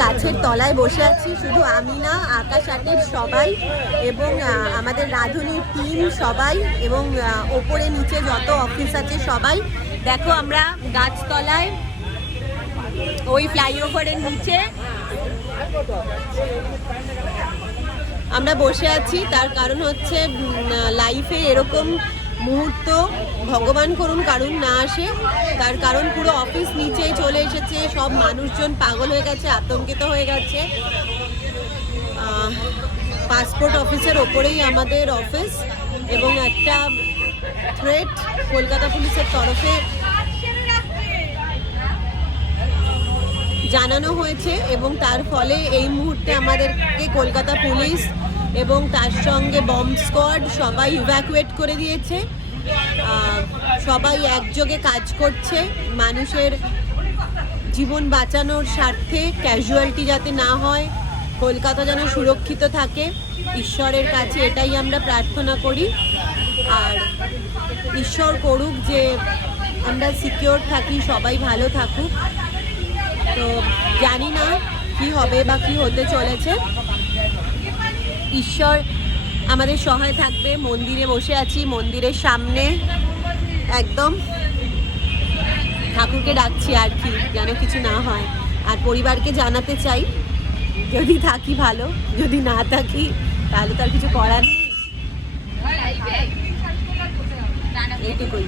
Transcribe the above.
গাছের তলায় বসে আছি, শুধু আমি না, আকাশ আটের সবাই এবং আমাদের রাঁধুনির টিম সবাই এবং ওপরে নিচে যত অফিস আছে সবাই। দেখো আমরা গাছতলায় ওই ফ্লাইওভারের নিচে আমরা বসে আছি। তার কারণ হচ্ছে লাইফে এরকম মুহূর্ত ভগবান করুন কারণ না আসে। তার কারণ পুরো অফিস নিচেই চলে এসেছে, সব মানুষজন পাগল হয়ে গেছে, আতঙ্কিত হয়ে গেছে। পাসপোর্ট অফিসের ওপরেই আমাদের অফিস এবং একটা থ্রেট কলকাতা পুলিশের তরফে জানানো হয়েছে এবং তার ফলে এই মুহূর্তে আমাদেরকে কলকাতা পুলিশ এবং তার সঙ্গে বম্ব স্কোয়াড সবাই ইভ্যাকুয়েট করে দিয়েছে। সবাই একযোগে কাজ করছে মানুষের জীবন বাঁচানোর স্বার্থে, ক্যাজুয়ালিটি যাতে না হয়, কলকাতা যেন সুরক্ষিত থাকে। ঈশ্বরের কাছে এটাই আমরা প্রার্থনা করি, আর ঈশ্বর করুক যে আমরা সিকিওর থাকি, সবাই ভালো থাকুক। তো জানি না কি হবে বা কি হতে চলেছে, ঈশ্বর আমাদের সহায় থাকবে। মন্দিরে বসে আছি, মন্দিরের সামনে একদম ঠাকুরকে ডাকছি আর কি, যেন কিছু না হয়। আর পরিবারকে জানাতে চাই যদি থাকি ভালো, যদি না থাকি তাহলে তার কিছু করার নেই, এইটুকুই।